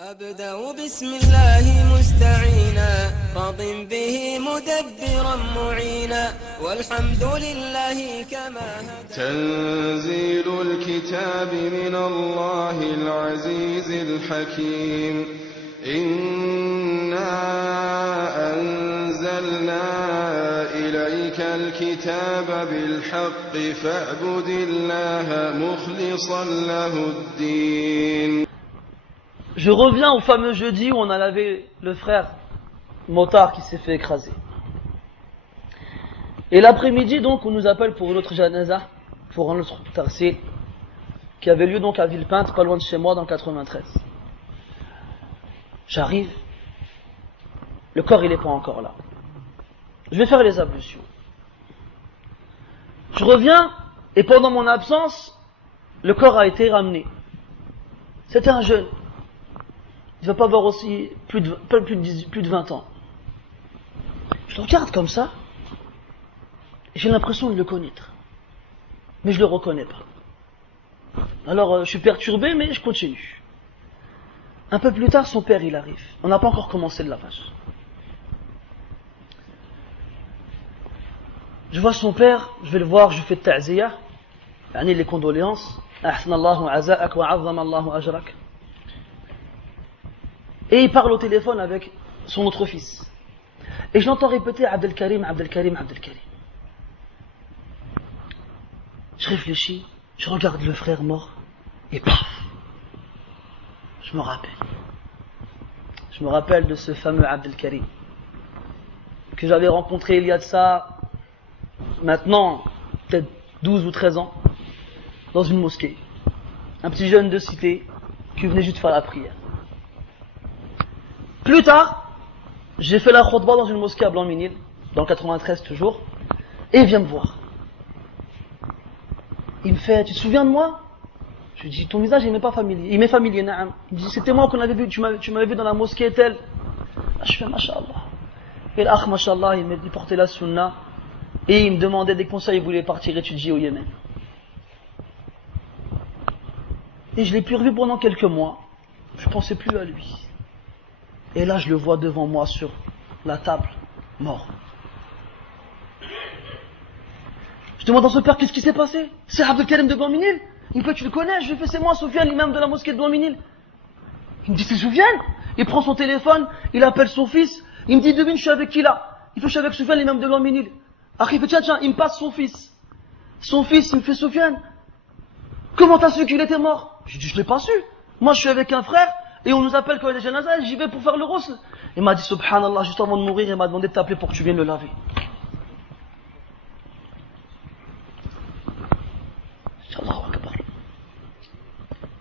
أبدأ بسم الله مستعينا راض به مدبرا معينا والحمد لله كما هدى. تنزيل الكتاب من الله العزيز الحكيم. إنا أنزلنا إليك الكتاب بالحق فاعبد الله مخلصا له الدين. Je reviens au fameux jeudi où on a lavé le frère motard qui s'est fait écraser. Et l'après-midi, donc, on nous appelle pour une autre janaza, pour un autre tarsil, qui avait lieu donc à Villepinte, pas loin de chez moi, dans le 93. J'arrive, le corps il n'est pas encore là. Je vais faire les ablutions. Je reviens, et pendant mon absence, le corps a été ramené. C'était un jeune. Il ne va pas avoir aussi plus de 20 ans. Je le regarde comme ça, et j'ai l'impression de le connaître. Mais je ne le reconnais pas. Alors je suis perturbé, mais je continue. Un peu plus tard, son père il arrive. On n'a pas encore commencé le lavage. Je vois son père, je vais le voir, je fais ta'ziya, les condoléances. Ahsanallahu aza'ak wa 'azzama Allahu ajrak. Et il parle au téléphone avec son autre fils. Et je l'entends répéter Abdelkarim, Abdelkarim, Abdelkarim. Je réfléchis, je regarde le frère mort, et paf, je me rappelle. Je me rappelle de ce fameux Abdelkarim, que j'avais rencontré il y a de ça, maintenant, peut-être 12 ou 13 ans, dans une mosquée. Un petit jeune de cité, qui venait juste faire la prière. Plus tard, j'ai fait la khutbah dans une mosquée à Blanc-Minil, dans le 93 toujours, et il vient me voir. Il me fait, tu te souviens de moi? Je lui dis, ton visage il m'est pas familier. Il m'est familier, na'am. Il me dit, c'était moi qu'on avait vu, tu m'avais vu dans la mosquée telle. Je fais, mashallah. Et l'akh, mashallah, il portait la sunna, et il me demandait des conseils, il voulait partir étudier au Yémen. Et je l'ai plus revu pendant quelques mois. Je pensais plus à lui. Et là, je le vois devant moi sur la table, mort. Je demande à son père, qu'est-ce qui s'est passé? C'est Abdelkarim de Blanc-Minil. Il me fait, tu le connais? Je lui fais, c'est moi, Soufiane, l'imam de la mosquée de Blanc-Minil. Il me dit, c'est Soufiane? Il prend son téléphone, il appelle son fils. Il me dit, devine, je suis avec qui là? Il fait, je suis avec Soufiane, l'imam de Blanc-Minil. Après, il fait, tiens, il me passe son fils. Son fils, il me fait, Soufiane, comment t'as su qu'il était mort? Je lui dis, je l'ai pas su. Moi, je suis avec un frère. Et on nous appelle quand il y a des janazas, j'y vais pour faire le rosl. Il m'a dit, subhanallah, juste avant de mourir, il m'a demandé de t'appeler pour que tu viennes le laver.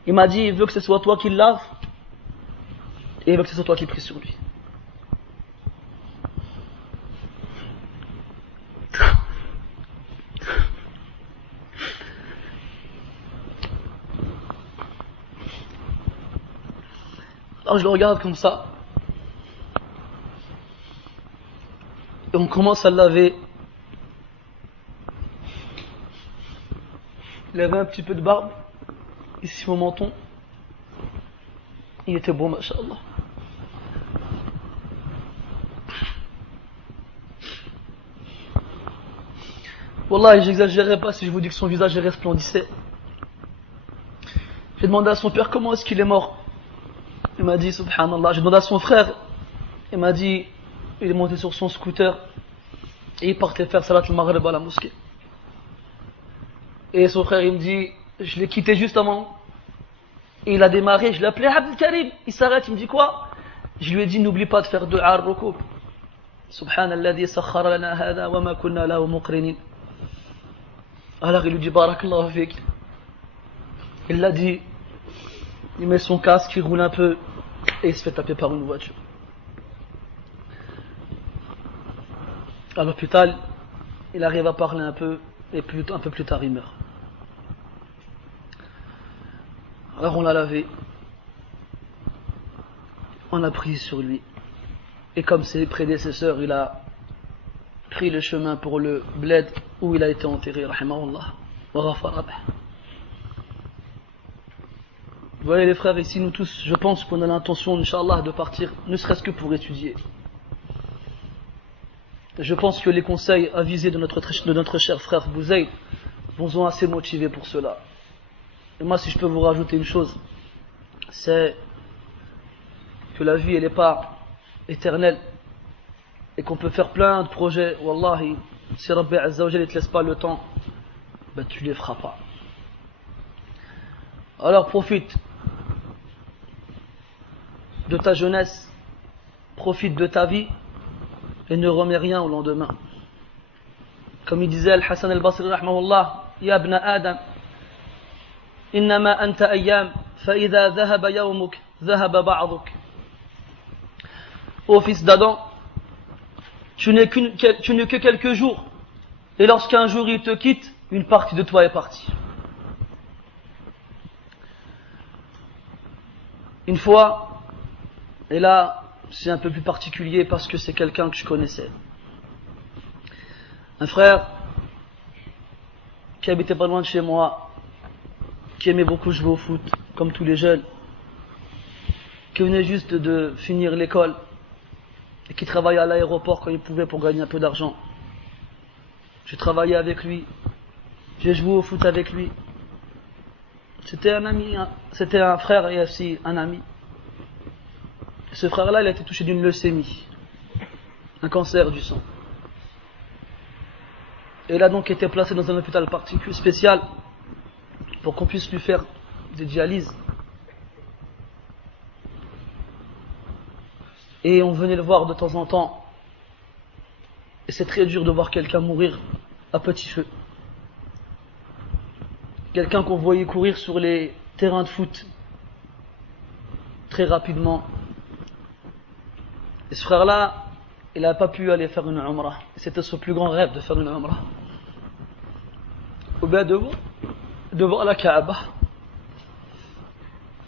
Il m'a dit, il veut que ce soit toi qui le lave, et il veut que ce soit toi qui prie sur lui. Alors je le regarde comme ça. Et on commence à le laver. Il avait un petit peu de barbe. Ici mon menton. Il était beau, mashallah. Wallah, j'exagérerai pas si je vous dis que son visage resplendissait. J'ai demandé à son père comment est-ce qu'il est mort. Il m'a dit, subhanallah, j'ai demandé à son frère, il m'a dit, il est monté sur son scooter, et il partait faire salat al-maghrib à la mosquée. Et son frère, il me dit, je l'ai quitté juste avant, et il a démarré, je l'ai appelé Abdelkarim, il s'arrête, il me dit quoi? Je lui ai dit, n'oublie pas de faire du'a al-rukub. Subhanalladhi sakhara lana hada wa ma kunna lahu muqrinin. Alors il lui dit, barakallahu fik. Il l'a dit, il met son casque, il roule un peu et il se fait taper par une voiture. À l'hôpital, il arrive à parler un peu et un peu plus tard il meurt. Alors on l'a lavé, on a prié sur lui et comme ses prédécesseurs, il a pris le chemin pour le bled où il a été enterré, rahimahullah, wa ghafara bih. Vous voyez les frères, ici nous tous, je pense qu'on a l'intention, Inch'Allah, de partir, ne serait-ce que pour étudier. Je pense que les conseils avisés de notre cher frère Bouzaïd vous ont assez motivé pour cela. Et moi, si je peux vous rajouter une chose, c'est que la vie, elle n'est pas éternelle et qu'on peut faire plein de projets. Wallahi, si Rabbi Azza wa Jalla ne te laisse pas le temps, ben tu ne les feras pas. Alors profite de ta jeunesse, profite de ta vie et ne remets rien au lendemain. Comme il disait Al-Hassan al-Basri rahmahullah, Ya ibn Adam, innama anta ayyam, fa idha dhahaba yawmuk, dhahaba ba'duk. Ô fils d'Adam, tu n'es que quelques jours, et lorsqu'un jour il te quitte, une partie de toi est partie. Une fois, et là c'est un peu plus particulier parce que c'est quelqu'un que je connaissais. Un frère qui habitait pas loin de chez moi, qui aimait beaucoup jouer au foot, comme tous les jeunes, qui venait juste de finir l'école et qui travaillait à l'aéroport quand il pouvait pour gagner un peu d'argent. J'ai travaillé avec lui, j'ai joué au foot avec lui. C'était un ami, c'était un frère et aussi un ami. Ce frère-là, il a été touché d'une leucémie, un cancer du sang. Et il a donc été placé dans un hôpital particulier spécial pour qu'on puisse lui faire des dialyses. Et on venait le voir de temps en temps. Et c'est très dur de voir quelqu'un mourir à petit feu. Quelqu'un qu'on voyait courir sur les terrains de foot très rapidement. Et ce frère-là, il n'a pas pu aller faire une umrah. C'était son plus grand rêve de faire une umrah. Ou bien devant la Kaaba.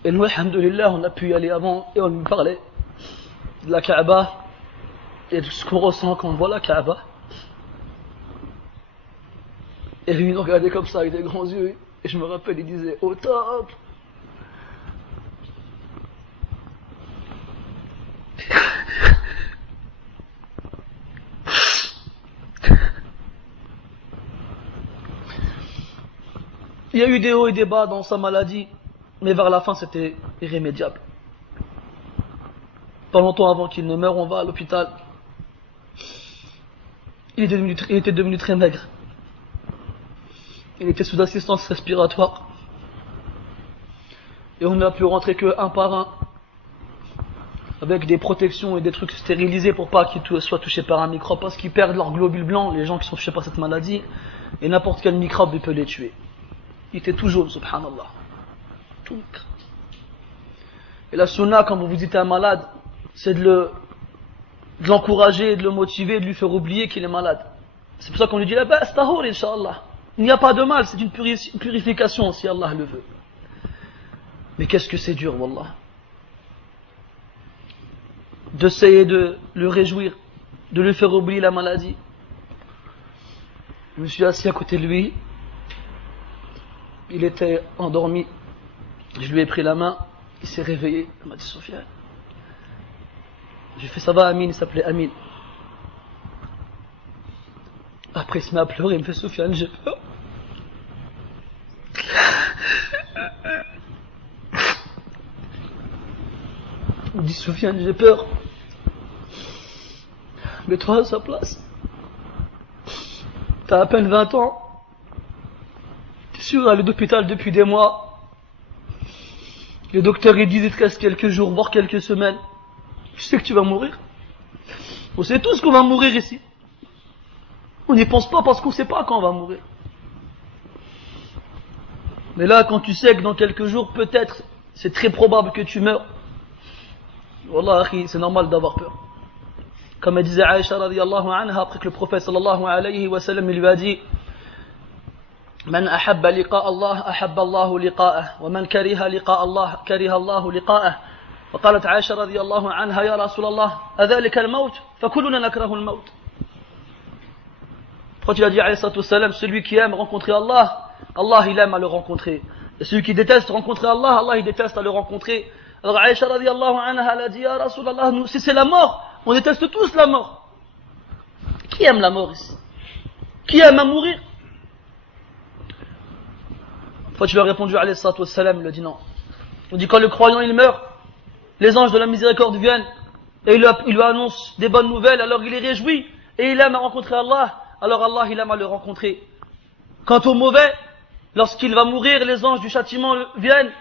Et nous, alhamdoulilah, on a pu y aller avant et on lui parlait de la Kaaba et de ce qu'on ressent quand on voit la Kaaba. Et lui, il nous regardait comme ça avec des grands yeux. Et je me rappelle, il disait, au top! Il y a eu des hauts et des bas dans sa maladie, mais vers la fin c'était irrémédiable. Pas longtemps avant qu'il ne meure, on va à l'hôpital. Il était devenu très maigre. Il était sous assistance respiratoire. Et on n'a pu rentrer que un par un, avec des protections et des trucs stérilisés pour pas qu'ils soient touchés par un microbe, parce qu'ils perdent leurs globules blancs, les gens qui sont touchés par cette maladie, et n'importe quel microbe il peut les tuer. Il était tout jaune, subhanallah. Tout. Et la sunna, quand vous visitez un malade, c'est de l'encourager, de le motiver, de lui faire oublier qu'il est malade. C'est pour ça qu'on lui dit, la bas, tahour, incha'Allah. Il n'y a pas de mal, c'est une purification si Allah le veut. Mais qu'est-ce que c'est dur, wallah. D'essayer de le réjouir, de lui faire oublier la maladie. Je me suis assis à côté de lui. Il était endormi. Je lui ai pris la main. Il s'est réveillé. Il m'a dit, Sofiane. J'ai fait, ça va, Amine. Il s'appelait Amine. Après, il se met à pleurer. Il me fait, Sofiane, j'ai peur. Il me dit, Sofiane, j'ai peur. Mets-toi à sa place. T'as à peine 20 ans. T'es sûr, aller d'hôpital depuis des mois. Les docteurs ils disent il te reste quelques jours, voire quelques semaines. Tu sais que tu vas mourir. On sait tous qu'on va mourir ici. On n'y pense pas parce qu'on ne sait pas quand on va mourir. Mais là, quand tu sais que dans quelques jours, peut-être, c'est très probable que tu meurs. Wallah, c'est normal d'avoir peur. Comme elle disait Aïcha radiyallahu anha, après que le prophète sallallahu alayhi wa sallam lui a dit من أحب لقاء الله أحب الله لقاءه ومن كره لقاء الله كره الله لقاءه فقالت عائشة رضي الله عنها يا رسول الله أذلك الموت فكلنا نكره الموت. Quand il a dit alayhi salatu wassalam, celui qui aime rencontrer Allah, Allah il aime à le rencontrer. Et celui qui déteste rencontrer Allah, Allah il déteste à le rencontrer. Alors Aïcha radiallahu anha, elle a dit, ah Rasulallah, nous, si c'est la mort, on déteste tous la mort. Qui aime la mort ici? Qui aime à mourir? Une fois tu lui as répondu, alayhi salatu wassalam, il a dit non. On dit quand le croyant il meurt, les anges de la miséricorde viennent et ils lui annoncent des bonnes nouvelles, alors il est réjoui et il aime à rencontrer Allah, alors Allah il aime à le rencontrer. Quant au mauvais, lorsqu'il va mourir, les anges du châtiment viennent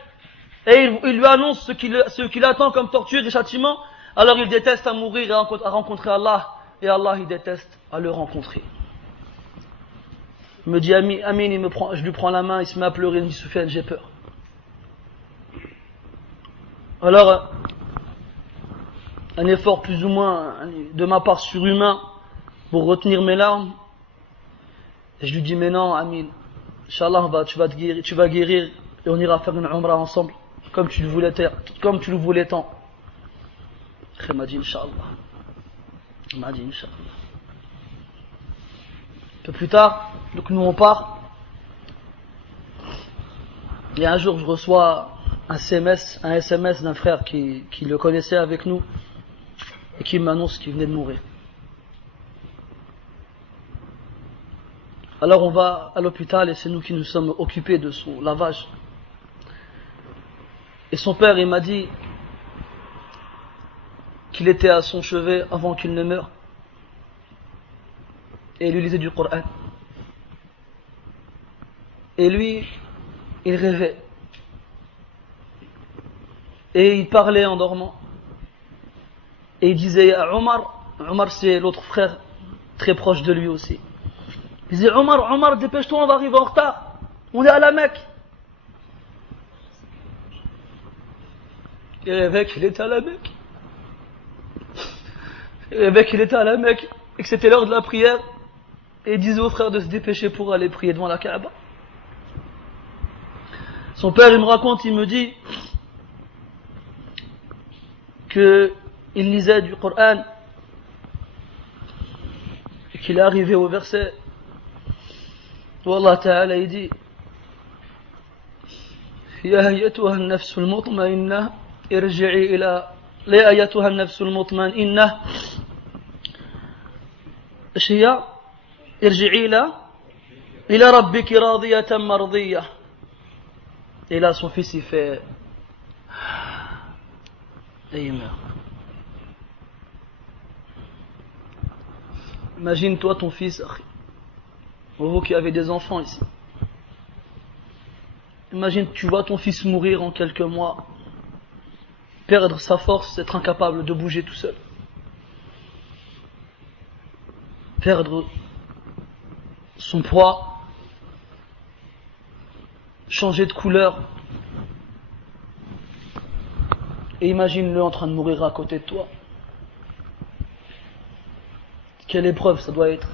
et ils lui annoncent ce qui l'attend comme torture et châtiment, alors il déteste à mourir et à rencontrer Allah, et Allah il déteste à le rencontrer. Il me dit Amin, je lui prends la main, il se met à pleurer, il me dit Soufiane, j'ai peur. Alors, un effort plus ou moins de ma part surhumain pour retenir mes larmes, et je lui dis mais non Amin, Inch'Allah tu vas guérir et on ira faire une umrah ensemble comme tu le voulais tant. Il m'a dit Inch'Allah. Un peu plus tard, donc nous on part. Et un jour je reçois un SMS d'un frère qui le connaissait avec nous et qui m'annonce qu'il venait de mourir. Alors on va à l'hôpital et c'est nous qui nous sommes occupés de son lavage. Et son père il m'a dit qu'il était à son chevet avant qu'il ne meure. Et il lui lisait du Coran. Et lui, il rêvait. Et il parlait en dormant. Et il disait à Omar c'est l'autre frère très proche de lui aussi. Il disait Omar, dépêche-toi, on va arriver en retard. On est à la Mecque. Et le mec, il était à la Mecque. Et que c'était l'heure de la prière. Et il disait au frère de se dépêcher pour aller prier devant la Kaaba. Son père, il me raconte, il me dit qu'il lisait du Coran et qu'il est arrivé au verset où Allah Ta'ala il dit Ya ayyatuha an-nafsul mutma'innah irji'i ila la ayyatuha an-nafsul mutma'innah Shia irji'i ila rabbiki radiyatan mardiyah. Et là son fils il fait et il meurt. Imagine-toi ton fils, vous qui avez des enfants ici. Imagine, tu vois ton fils mourir en quelques mois, perdre sa force, être incapable de bouger tout seul, perdre son poids, changer de couleur. Et imagine-le en train de mourir à côté de toi. Quelle épreuve ça doit être.